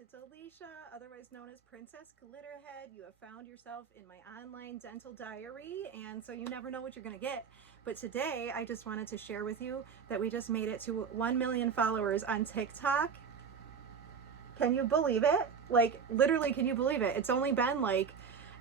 it's Alicia, otherwise known as Princess Glitterhead. You have found yourself in my online dental diary, and so you never know what you're going to get. But today, I just wanted to share with you that we just made it to 1 million followers on TikTok. Can you believe it? Like, literally, can you believe it? It's only been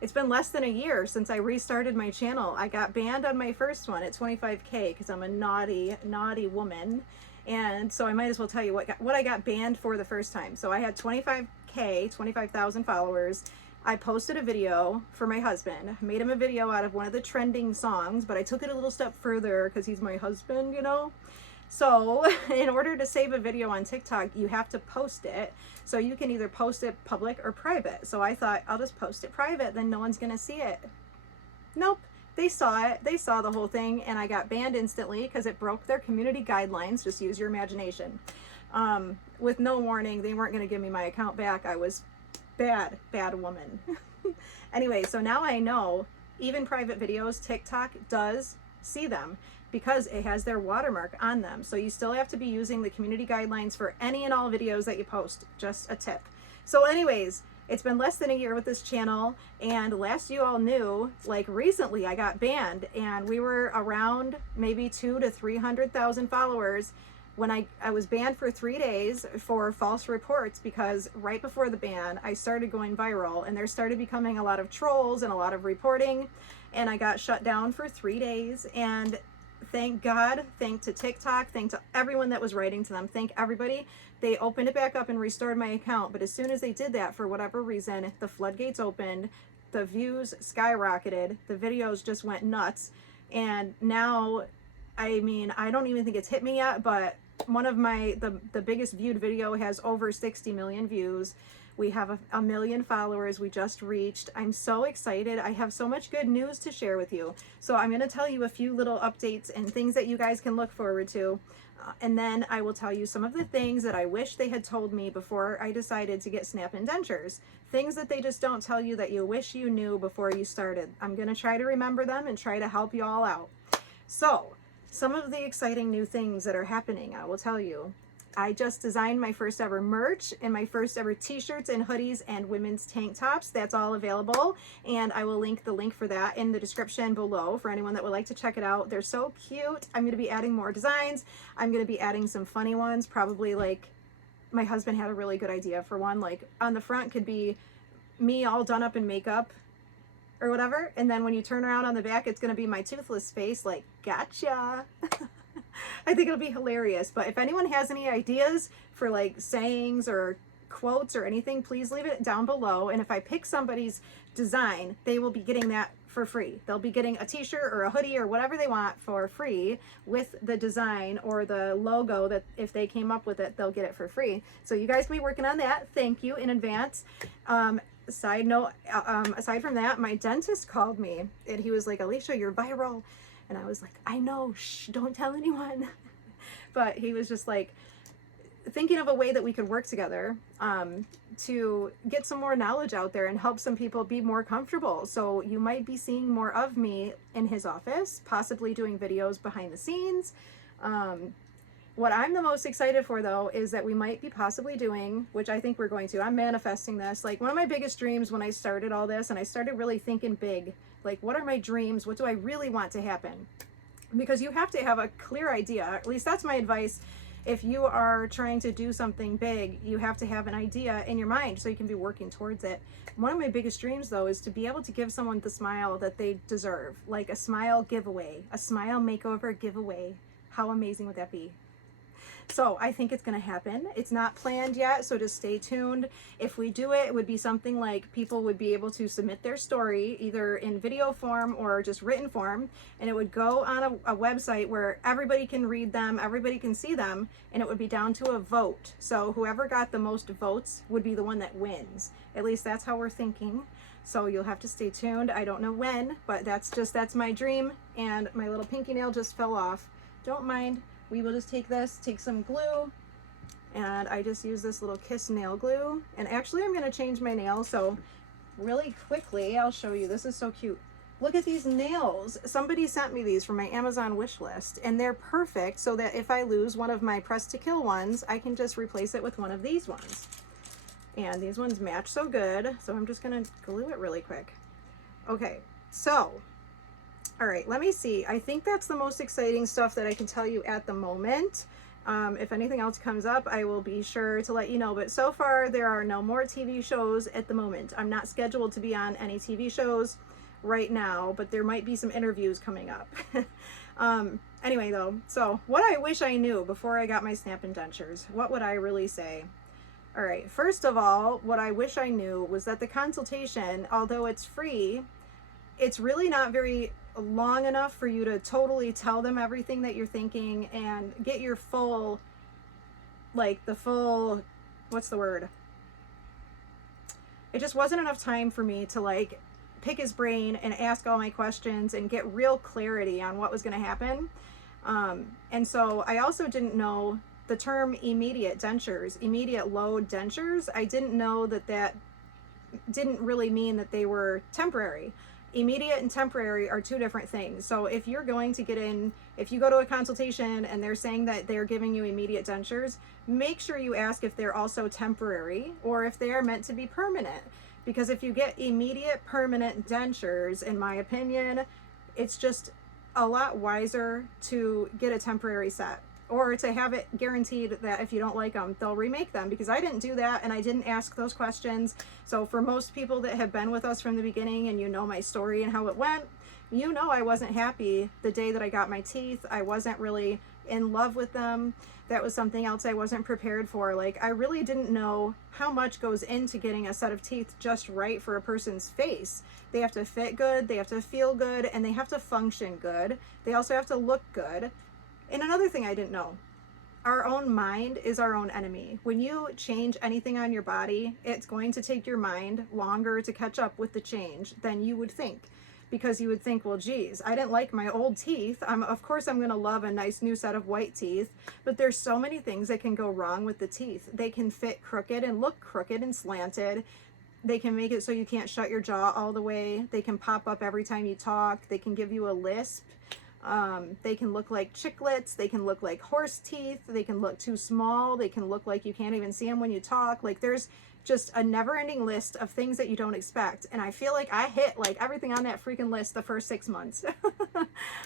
it's been less than a year since I restarted my channel. I got banned on my first one at 25K because I'm a naughty woman. And so I might as well tell you what I got banned for the first time. So I had 25K, 25,000 followers. I posted a video for my husband, made him a video out of one of the trending songs, but I took it a little step further because he's my husband, you know? So in order to save a video on TikTok, you have to post it. So you can either post it public or private. So I thought, I'll just post it private, then no one's gonna see it. Nope. They saw it, they saw the whole thing, and I got banned instantly because it broke their community guidelines. Just use your imagination. With no warning, they weren't going to give me my account back. I was bad woman. Anyway, so now I know even private videos, TikTok does see them because it has their watermark on them. So you still have to be using the community guidelines for any and all videos that you post. Just a tip. So anyways, it's been less than a year with this channel, and last you all knew, like recently I got banned, and we were around maybe 200,000 to 300,000 followers when I was banned for 3 days for false reports, because right before the ban I started going viral and there started becoming a lot of trolls and a lot of reporting, and I got shut down for 3 days. And thank God, thank to TikTok, thank to everyone that was writing to them, thank everybody. They opened it back up and restored my account. But as soon as they did that, for whatever reason, the floodgates opened, the views skyrocketed, the videos just went nuts. And now, I mean, I don't even think it's hit me yet, but one of the biggest viewed video has over 60 million views. We have a million followers we just reached. I'm so excited. I have so much good news to share with you. So I'm going to tell you a few little updates and things that you guys can look forward to. And then I will tell you some of the things that I wish they had told me before I decided to get snap-in dentures. Things that they just don't tell you that you wish you knew before you started. I'm going to try to remember them and try to help you all out. So some of the exciting new things that are happening, I will tell you. I just designed my first ever merch and my first ever t-shirts and hoodies and women's tank tops. That's all available, and I will link the link for that in the description below for anyone that would like to check it out. They're so cute. I'm going to be adding more designs. I'm going to be adding some funny ones, probably like my husband had a really good idea for one. Like on the front could be me all done up in makeup or whatever, and then when you turn around on the back, it's going to be my toothless face, like, gotcha. I think it'll be hilarious. But if anyone has any ideas for like sayings or quotes or anything, please leave it down below. And if I pick somebody's design, they will be getting that for free. They'll be getting a t-shirt or a hoodie or whatever they want for free with the design or the logo that if they came up with it, they'll get it for free. So you guys can be working on that. Thank you in advance. Side note, aside from that, my dentist called me and he was like, Alicia, you're viral. And I was like, I know, shh, don't tell anyone. But he was just like thinking of a way that we could work together to get some more knowledge out there and help some people be more comfortable. So you might be seeing more of me in his office, possibly doing videos behind the scenes. What I'm the most excited for, though, is that we might be possibly doing, which I think we're going to, I'm manifesting this. Like, one of my biggest dreams when I started all this, and I started really thinking big, like, what are my dreams? What do I really want to happen? Because you have to have a clear idea. At least that's my advice. If you are trying to do something big, you have to have an idea in your mind so you can be working towards it. One of my biggest dreams, though, is to be able to give someone the smile that they deserve, like a smile giveaway, a smile makeover giveaway. How amazing would that be? So I think it's going to happen. It's not planned yet, so just stay tuned. If we do it, it would be something like people would be able to submit their story either in video form or just written form, and it would go on a website where everybody can read them, everybody can see them, and it would be down to a vote. So whoever got the most votes would be the one that wins. At least that's how we're thinking. So you'll have to stay tuned. I don't know when, but that's my dream. And my little pinky nail just fell off. Don't mind. We will just take some glue, and I just use this little Kiss nail glue. And actually I'm going to change my nail, so really quickly I'll show you. This is so cute. Look at these nails. Somebody sent me these from my Amazon wish list, and they're perfect so that if I lose one of my press to kill ones, I can just replace it with one of these ones. And these ones match so good, so I'm just gonna glue it really quick. Okay, so, all right, let me see. I think that's the most exciting stuff that I can tell you at the moment. If anything else comes up, I will be sure to let you know. But so far, there are no more TV shows at the moment. I'm not scheduled to be on any TV shows right now, but there might be some interviews coming up. Anyway, though, so what I wish I knew before I got my Snap-in dentures, what would I really say? All right, first of all, what I wish I knew was that the consultation, although it's free, it's really not very long enough for you to totally tell them everything that you're thinking and get your full, like the full, what's the word? It just wasn't enough time for me to like pick his brain and ask all my questions and get real clarity on what was going to happen. And so I also didn't know the term immediate dentures, immediate load dentures. I didn't know that that didn't really mean that they were temporary. Immediate and temporary are two different things. So if you're going to get in, if you go to a consultation and they're saying that they're giving you immediate dentures, make sure you ask if they're also temporary or if they are meant to be permanent. Because if you get immediate permanent dentures, in my opinion, it's just a lot wiser to get a temporary set, or to have it guaranteed that if you don't like them, they'll remake them, because I didn't do that and I didn't ask those questions. So for most people that have been with us from the beginning and you know my story and how it went, you know I wasn't happy the day that I got my teeth. I wasn't really in love with them. That was something else I wasn't prepared for. Like, I really didn't know how much goes into getting a set of teeth just right for a person's face. They have to fit good, they have to feel good, and they have to function good. They also have to look good. And another thing I didn't know, our own mind is our own enemy. When you change anything on your body, it's going to take your mind longer to catch up with the change than you would think. Because you would think, well, geez, I didn't like my old teeth. Of course I'm going to love a nice new set of white teeth. But there's so many things that can go wrong with the teeth. They can fit crooked and look crooked and slanted. They can make it so you can't shut your jaw all the way. They can pop up every time you talk. They can give you a lisp. They can look like chiclets. They can look like horse teeth. They can look too small. They can look like you can't even see them when you talk. Like, there's just a never-ending list of things that you don't expect. And I feel like I hit like everything on that freaking list the first 6 months,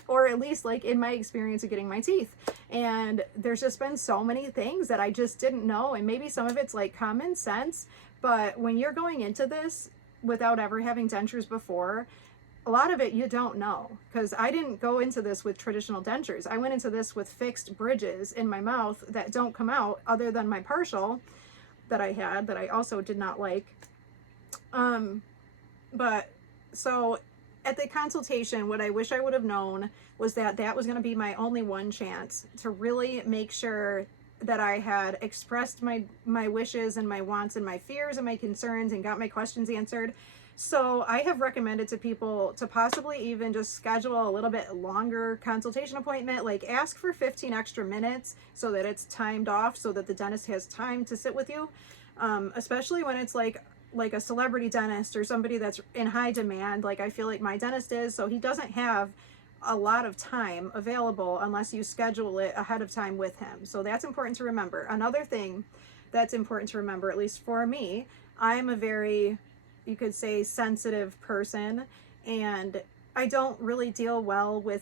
or at least like in my experience of getting my teeth. And there's just been so many things that I just didn't know. And maybe some of it's like common sense, but when you're going into this without ever having dentures before, a lot of it you don't know, because I didn't go into this with traditional dentures. I went into this with fixed bridges in my mouth that don't come out, other than my partial that I had, that I also did not like. But so at the consultation, what I wish I would have known was that that was going to be my only one chance to really make sure that I had expressed my wishes and my wants and my fears and my concerns and got my questions answered. So I have recommended to people to possibly even just schedule a little bit longer consultation appointment, like ask for 15 extra minutes so that it's timed off, so that the dentist has time to sit with you, especially when it's like a celebrity dentist or somebody that's in high demand, like I feel like my dentist is. So he doesn't have a lot of time available unless you schedule it ahead of time with him. So that's important to remember. Another thing that's important to remember, at least for me, I am a very, you could say, sensitive person, and I don't really deal well with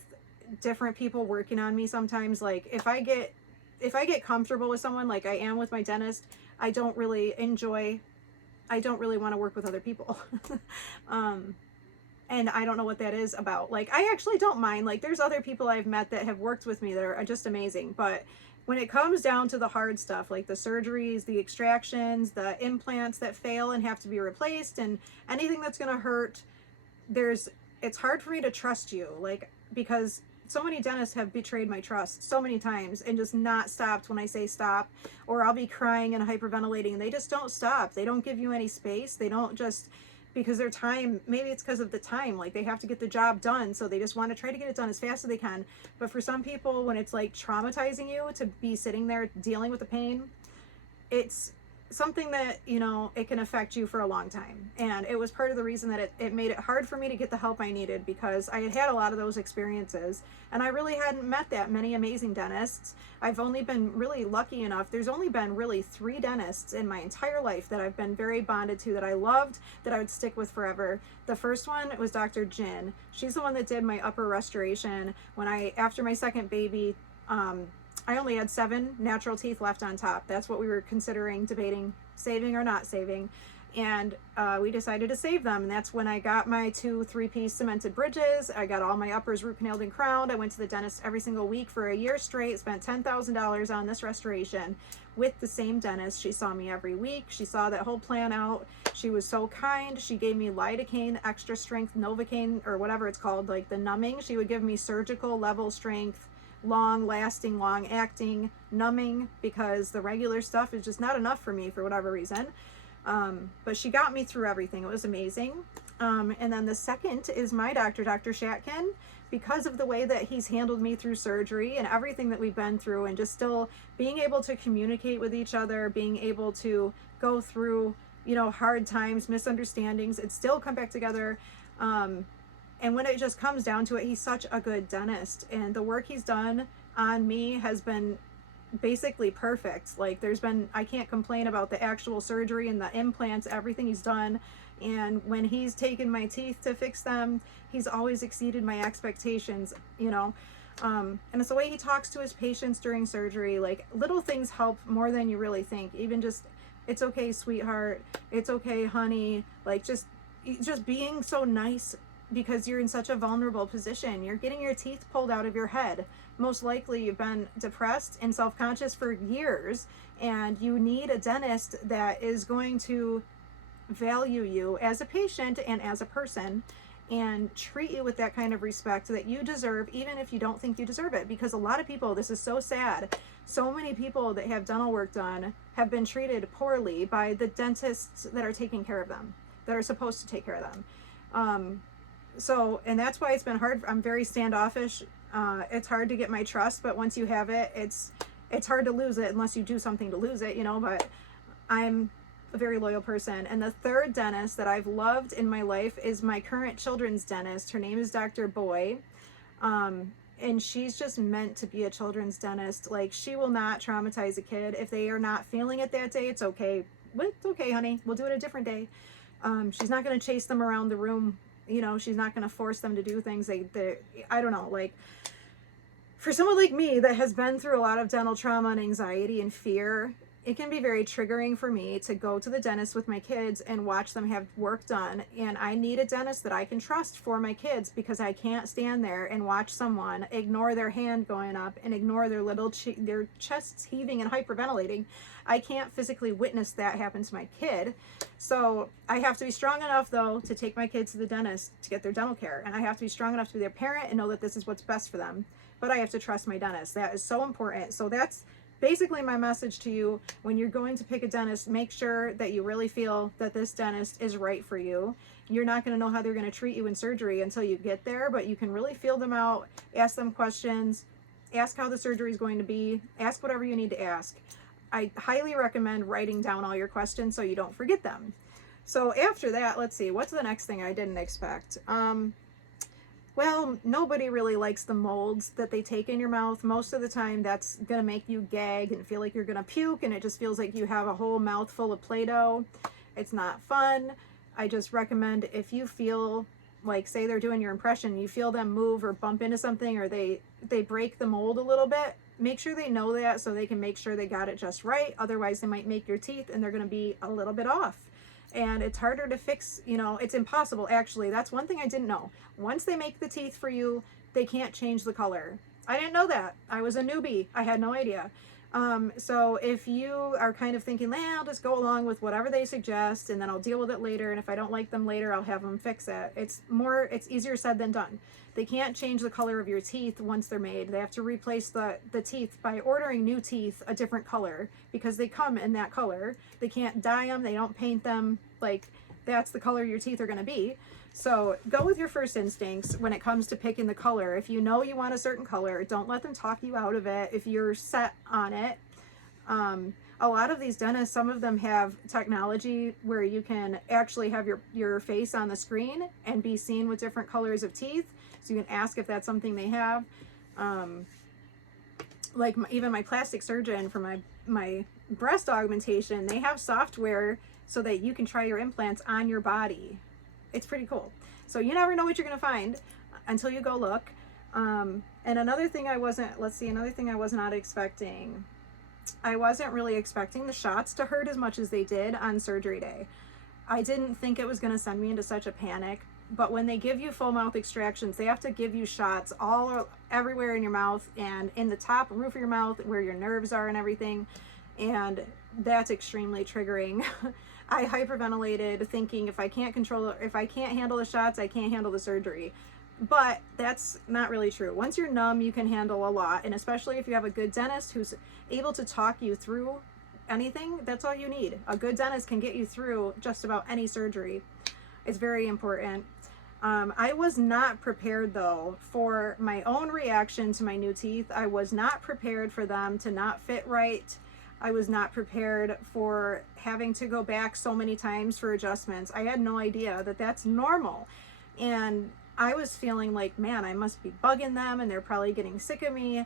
different people working on me sometimes. Like if I get comfortable with someone like I am with my dentist, I don't really want to work with other people. And I don't know what that is about. Like, I actually don't mind. Like, there's other people I've met that have worked with me that are just amazing. But when it comes down to the hard stuff, like the surgeries, the extractions, the implants that fail and have to be replaced, and anything that's going to hurt, it's hard for me to trust you. Like, because so many dentists have betrayed my trust so many times and just not stopped when I say stop. Or I'll be crying and hyperventilating and they just don't stop. They don't give you any space. They don't just, because their time, maybe it's because of the time, like they have to get the job done, so they just want to try to get it done as fast as they can. But for some people, when it's like traumatizing you to be sitting there dealing with the pain, it's something that, you know, it can affect you for a long time. And it was part of the reason that it made it hard for me to get the help I needed, because I had a lot of those experiences and I really hadn't met that many amazing dentists. I've only been really lucky enough. There's only been really 3 dentists in my entire life that I've been very bonded to, that I loved, that I would stick with forever. The first one was Dr. Jin. She's the one that did my upper restoration when after my second baby, I only had 7 natural teeth left on top. That's what we were considering, debating saving or not saving. And we decided to save them. And that's when I got my 2 3-piece cemented bridges. I got all my uppers root canaled and crowned. I went to the dentist every single week for a year straight, spent $10,000 on this restoration with the same dentist. She saw me every week. She saw that whole plan out. She was so kind. She gave me lidocaine, extra strength, Novocaine, or whatever it's called, like the numbing. She would give me surgical level strength, long lasting, long acting numbing, because the regular stuff is just not enough for me for whatever reason. But she got me through everything. It was amazing. And then the second is my doctor, Dr. Shatkin, because of the way that he's handled me through surgery and everything that we've been through, and just still being able to communicate with each other, being able to go through, you know, hard times, misunderstandings, and still come back together. And when it just comes down to it, he's such a good dentist, and the work he's done on me has been basically perfect. Like, I can't complain about the actual surgery and the implants, everything he's done. And when he's taken my teeth to fix them, he's always exceeded my expectations, you know. And it's the way he talks to his patients during surgery. Like, little things help more than you really think. Even just, "It's okay, sweetheart. It's okay, honey." Like, just being so nice, because you're in such a vulnerable position. You're getting your teeth pulled out of your head. Most likely you've been depressed and self-conscious for years, and you need a dentist that is going to value you as a patient and as a person, and treat you with that kind of respect that you deserve, even if you don't think you deserve it. Because a lot of people, this is so sad, so many people that have dental work done have been treated poorly by the dentists that are taking care of them, that are supposed to take care of them. And that's why it's been hard. I'm very standoffish. It's hard to get my trust, but once you have it, it's hard to lose it unless you do something to lose it, you know. But I'm a very loyal person. And the third dentist that I've loved in my life is my current children's dentist. Her name is Dr. Boy. And she's just meant to be a children's dentist. Like, she will not traumatize a kid. If they are not feeling it that day, it's okay. It's okay, honey. We'll do it a different day. She's not going to chase them around the room. You know, she's not going to force them to do things. I don't know, like, for someone like me that has been through a lot of dental trauma and anxiety and fear, it can be very triggering for me to go to the dentist with my kids and watch them have work done. And I need a dentist that I can trust for my kids, because I can't stand there and watch someone ignore their hand going up and ignore their their chests heaving and hyperventilating. I can't physically witness that happen to my kid. So I have to be strong enough, though, to take my kids to the dentist to get their dental care. And I have to be strong enough to be their parent and know that this is what's best for them. But I have to trust my dentist. That is so important. So that's basically my message to you. When you're going to pick a dentist, make sure that you really feel that this dentist is right for you. You're not going to know how they're going to treat you in surgery until you get there, but you can really feel them out, ask them questions, ask how the surgery is going to be, ask whatever you need to ask. I highly recommend writing down all your questions so you don't forget them. So after that, let's see, what's the next thing I didn't expect? Well, nobody really likes the molds that they take in your mouth. Most of the time, that's going to make you gag and feel like you're going to puke, and it just feels like you have a whole mouthful of Play-Doh. It's not fun. I just recommend, if you feel like, say they're doing your impression, you feel them move or bump into something, or they break the mold a little bit, make sure they know that so they can make sure they got it just right. Otherwise, they might make your teeth and they're going to be a little bit off. And it's harder to fix, you know, it's impossible, actually. That's one thing I didn't know. Once they make the teeth for you, they can't change the color. I didn't know that. I was a newbie. I had no idea. So if you are kind of thinking, I'll just go along with whatever they suggest and then I'll deal with it later, and if I don't like them later, I'll have them fix it. It's easier said than done. They can't change the color of your teeth once they're made. They have to replace the teeth by ordering new teeth a different color, because they come in that color. They can't dye them. They don't paint them. Like, that's the color your teeth are going to be. So go with your first instincts when it comes to picking the color. If you know you want a certain color, don't let them talk you out of it if you're set on it. a lot of these dentists, some of them have technology where you can actually have your face on the screen and be seen with different colors of teeth. So you can ask if that's something they have. Like even my plastic surgeon for my breast augmentation, they have software so that you can try your implants on your body. It's pretty cool. So you never know what you're going to find until you go look. And another thing I was not expecting. I wasn't really expecting the shots to hurt as much as they did on surgery day. I didn't think it was going to send me into such a panic, but when they give you full mouth extractions, they have to give you shots everywhere in your mouth and in the top roof of your mouth where your nerves are and everything. And that's extremely triggering. I hyperventilated thinking if I can't handle the shots, I can't handle the surgery. But that's not really true. Once you're numb, you can handle a lot. And especially if you have a good dentist who's able to talk you through anything, that's all you need. A good dentist can get you through just about any surgery. It's very important. I was not prepared though for my own reaction to my new teeth. I was not prepared for them to not fit right. I was not prepared for having to go back so many times for adjustments. I had no idea that that's normal. And I was feeling like, man, I must be bugging them and they're probably getting sick of me.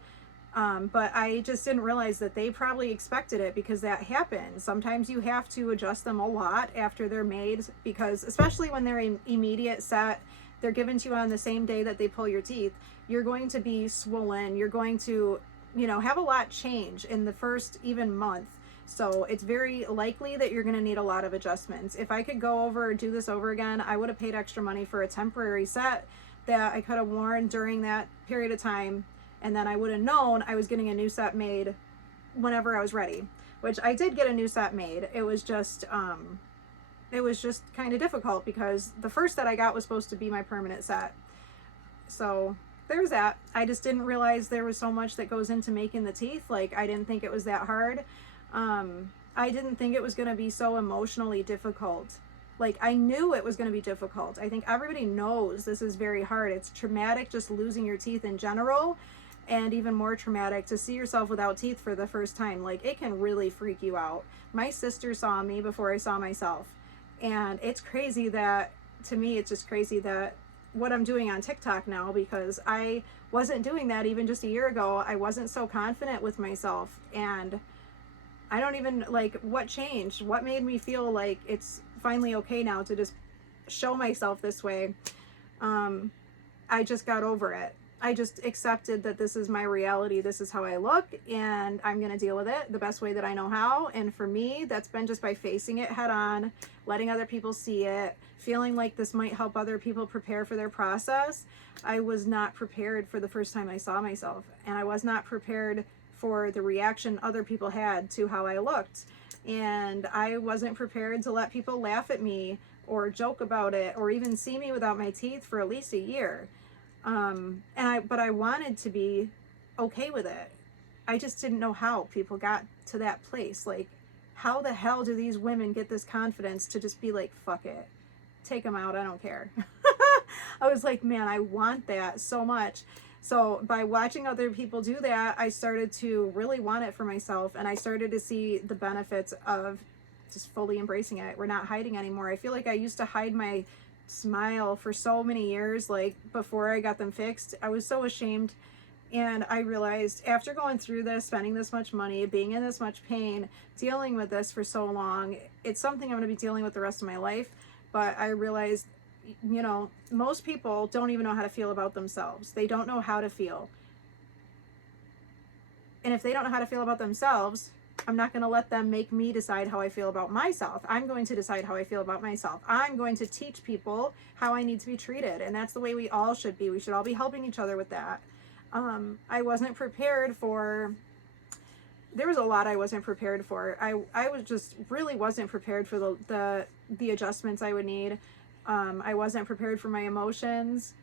But I just didn't realize that they probably expected it because that happens. Sometimes you have to adjust them a lot after they're made because especially when they're in immediate set, they're given to you on the same day that they pull your teeth. You're going to be swollen. You're going to, have a lot change in the first even month. So it's very likely that you're going to need a lot of adjustments. If I could do this over again, I would have paid extra money for a temporary set that I could have worn during that period of time. And then I would have known I was getting a new set made whenever I was ready, which I did get a new set made. It was just kind of difficult because the first set I got was supposed to be my permanent set. So there's that. I just didn't realize there was so much that goes into making the teeth. Like I didn't think it was that hard. I didn't think it was going to be so emotionally difficult. Like I knew it was going to be difficult. I think everybody knows this is very hard. It's traumatic just losing your teeth in general, and even more traumatic to see yourself without teeth for the first time. Like it can really freak you out. My sister saw me before I saw myself, and it's crazy that, to me, it's just crazy that what I'm doing on TikTok now, because I wasn't doing that even just a year ago. I wasn't so confident with myself, and I don't even what changed, what made me feel like it's finally okay now to just show myself this way. I just got over it. I just accepted that this is my reality. This is how I look, and I'm going to deal with it the best way that I know how. And for me, that's been just by facing it head on, letting other people see it, feeling like this might help other people prepare for their process. I was not prepared for the first time I saw myself, and I was not prepared for the reaction other people had to how I looked. And I wasn't prepared to let people laugh at me or joke about it or even see me without my teeth for at least a year. But I wanted to be okay with it. I just didn't know how people got to that place. Like, how the hell do these women get this confidence to just be like, fuck it, take them out, I don't care. I was like, man, I want that so much. So by watching other people do that, I started to really want it for myself, and I started to see the benefits of just fully embracing it. We're not hiding anymore. I feel like I used to hide my smile for so many years, like before I got them fixed. I was so ashamed, and I realized after going through this, spending this much money, being in this much pain, dealing with this for so long, it's something I'm going to be dealing with the rest of my life. But I realized, most people don't even know how to feel about themselves. They don't know how to feel. And if they don't know how to feel about themselves, I'm not going to let them make me decide how I feel about myself. I'm going to decide how I feel about myself. I'm going to teach people how I need to be treated. And that's the way we all should be. We should all be helping each other with that. I wasn't prepared for... There was a lot I wasn't prepared for. I was just really wasn't prepared for the adjustments I would need. I wasn't prepared for my emotions.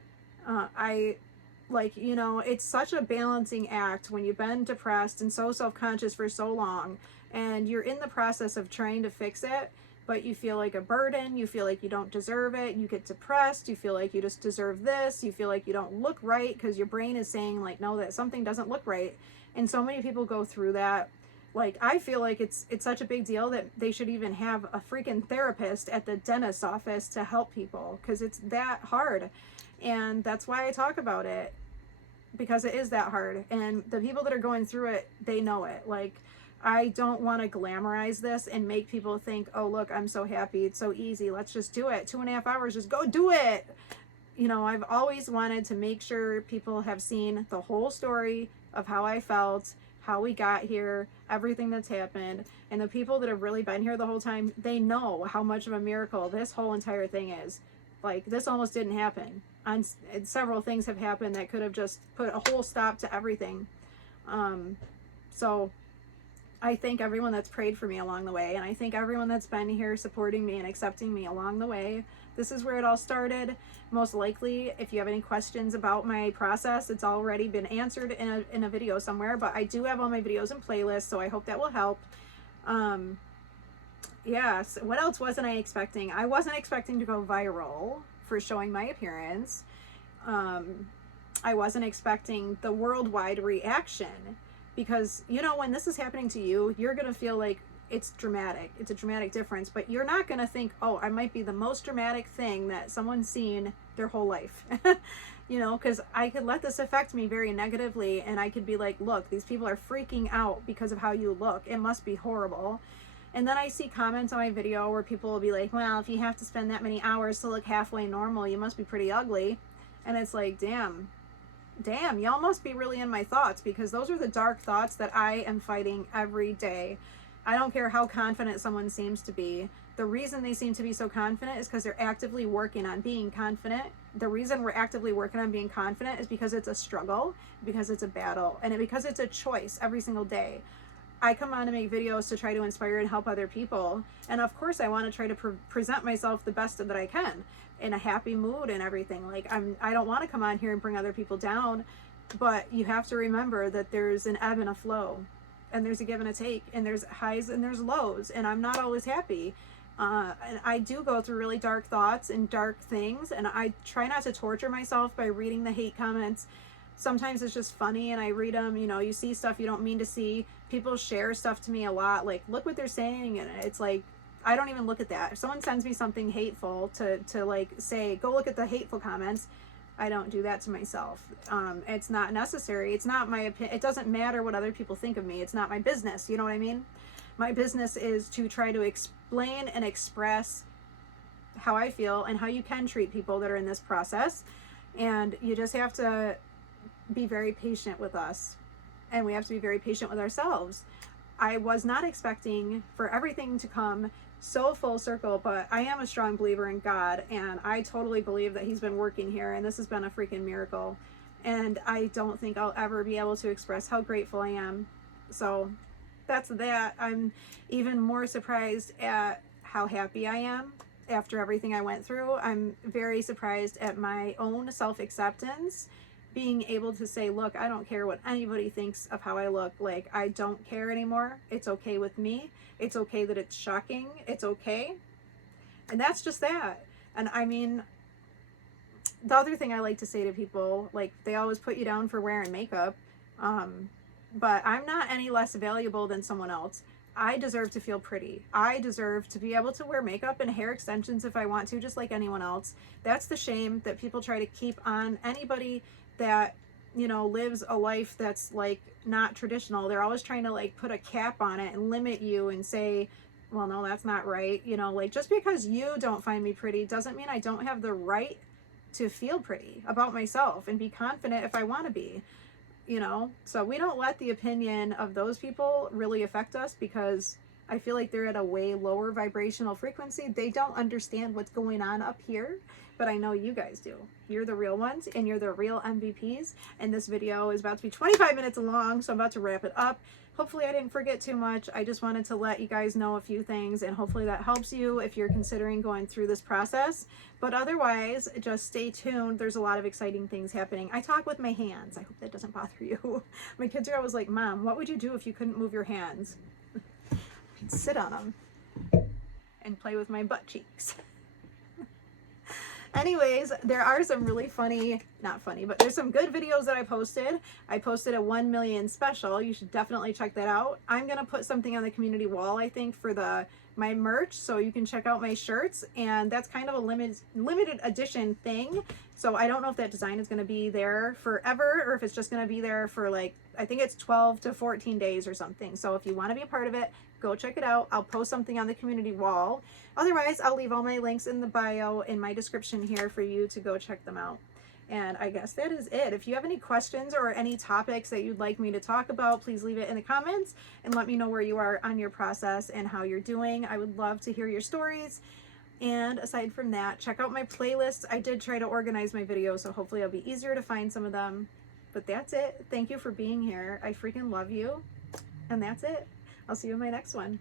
It's such a balancing act when you've been depressed and so self-conscious for so long, and you're in the process of trying to fix it, but you feel like a burden. You feel like you don't deserve it. You get depressed. You feel like you just deserve this. You feel like you don't look right because your brain is saying like, no, that something doesn't look right. And so many people go through that. Like, I feel like it's such a big deal that they should even have a freaking therapist at the dentist's office to help people, because it's that hard. And that's why I talk about it, because it is that hard. And the people that are going through it, they know it. Like, I don't want to glamorize this and make people think, oh, look, I'm so happy. It's so easy. Let's just do it. 2.5 hours, just go do it. You know, I've always wanted to make sure people have seen the whole story of how I felt, how we got here, everything that's happened. And the people that have really been here the whole time, they know how much of a miracle this whole entire thing is. Like, this almost didn't happen. Several things have happened that could have just put a whole stop to everything. So I thank everyone that's prayed for me along the way, and I thank everyone that's been here supporting me and accepting me along the way. This is where it all started. Most likely, if you have any questions about my process, it's already been answered in a video somewhere, but I do have all my videos and playlists, so I hope that will help. Yes, what else wasn't I expecting? I wasn't expecting to go viral for showing my appearance. I wasn't expecting the worldwide reaction, because, you know, when this is happening to you, you're going to feel like it's dramatic. It's a dramatic difference, but you're not going to think, oh, I might be the most dramatic thing that someone's seen their whole life. You know, because I could let this affect me very negatively, and I could be like, look, these people are freaking out because of how you look. It must be horrible. And then I see comments on my video where people will be like, well, if you have to spend that many hours to look halfway normal, you must be pretty ugly. And it's like, damn, y'all must be really in my thoughts, because those are the dark thoughts that I am fighting every day. I don't care how confident someone seems to be. The reason they seem to be so confident is because they're actively working on being confident. The reason we're actively working on being confident is because it's a struggle, because it's a battle, and because it's a choice every single day. I come on to make videos to try to inspire and help other people. And of course, I want to try to present myself the best that I can, in a happy mood and everything. Like, I don't want to come on here and bring other people down, but you have to remember that there's an ebb and a flow, and there's a give and a take, and there's highs and there's lows, and I'm not always happy. And I do go through really dark thoughts and dark things, and I try not to torture myself by reading the hate comments. Sometimes it's just funny and I read them. You know, you see stuff you don't mean to see. People share stuff to me a lot, like, look what they're saying, and it's like, I don't even look at that. If someone sends me something hateful to like say, go look at the hateful comments, I don't do that to myself. It's not necessary. It's not my opinion. It doesn't matter what other people think of me. It's not my business. You know what I mean? My business is to try to explain and express how I feel and how you can treat people that are in this process. And you just have to be very patient with us, and we have to be very patient with ourselves. I was not expecting for everything to come so full circle, but I am a strong believer in God, and I totally believe that he's been working here, and this has been a freaking miracle. And I don't think I'll ever be able to express how grateful I am. So that's that. I'm even more surprised at how happy I am after everything I went through. I'm very surprised at my own self-acceptance, being able to say, look, I don't care what anybody thinks of how I look. Like, I don't care anymore. It's okay with me. It's okay that it's shocking. It's okay. And that's just that. And I mean, the other thing I like to say to people, like, they always put you down for wearing makeup. But I'm not any less valuable than someone else. I deserve to feel pretty. I deserve to be able to wear makeup and hair extensions if I want to, just like anyone else. That's the shame that people try to keep on anybody that, you know, lives a life that's like not traditional. They're always trying to like put a cap on it and limit you and say, well, no, that's not right. You know, like, just because you don't find me pretty doesn't mean I don't have the right to feel pretty about myself and be confident if I want to be, you know. So we don't let the opinion of those people really affect us, because I feel like they're at a way lower vibrational frequency. They don't understand what's going on up here, but I know you guys do. You're the real ones, and you're the real MVPs. And this video is about to be 25 minutes long, so I'm about to wrap it up. Hopefully I didn't forget too much. I just wanted to let you guys know a few things, and hopefully that helps you if you're considering going through this process. But otherwise, just stay tuned. There's a lot of exciting things happening. I talk with my hands. I hope that doesn't bother you. My kids are always like, Mom, what would you do if you couldn't move your hands? I'd sit on them and play with my butt cheeks. Anyways, there are some really funny, not funny, but there's some good videos that I posted. I posted a 1 million special. You should definitely check that out. I'm going to put something on the community wall, I think, for my merch, so you can check out my shirts, and that's kind of a limited edition thing. So I don't know if that design is going to be there forever or if it's just going to be there for like, I think it's 12 to 14 days or something. So if you want to be a part of it, go check it out. I'll post something on the community wall. Otherwise, I'll leave all my links in the bio in my description here for you to go check them out. And I guess that is it. If you have any questions or any topics that you'd like me to talk about, please leave it in the comments and let me know where you are on your process and how you're doing. I would love to hear your stories. And aside from that, check out my playlist. I did try to organize my videos, so hopefully it'll be easier to find some of them. But that's it. Thank you for being here. I freaking love you. And that's it. I'll see you in my next one.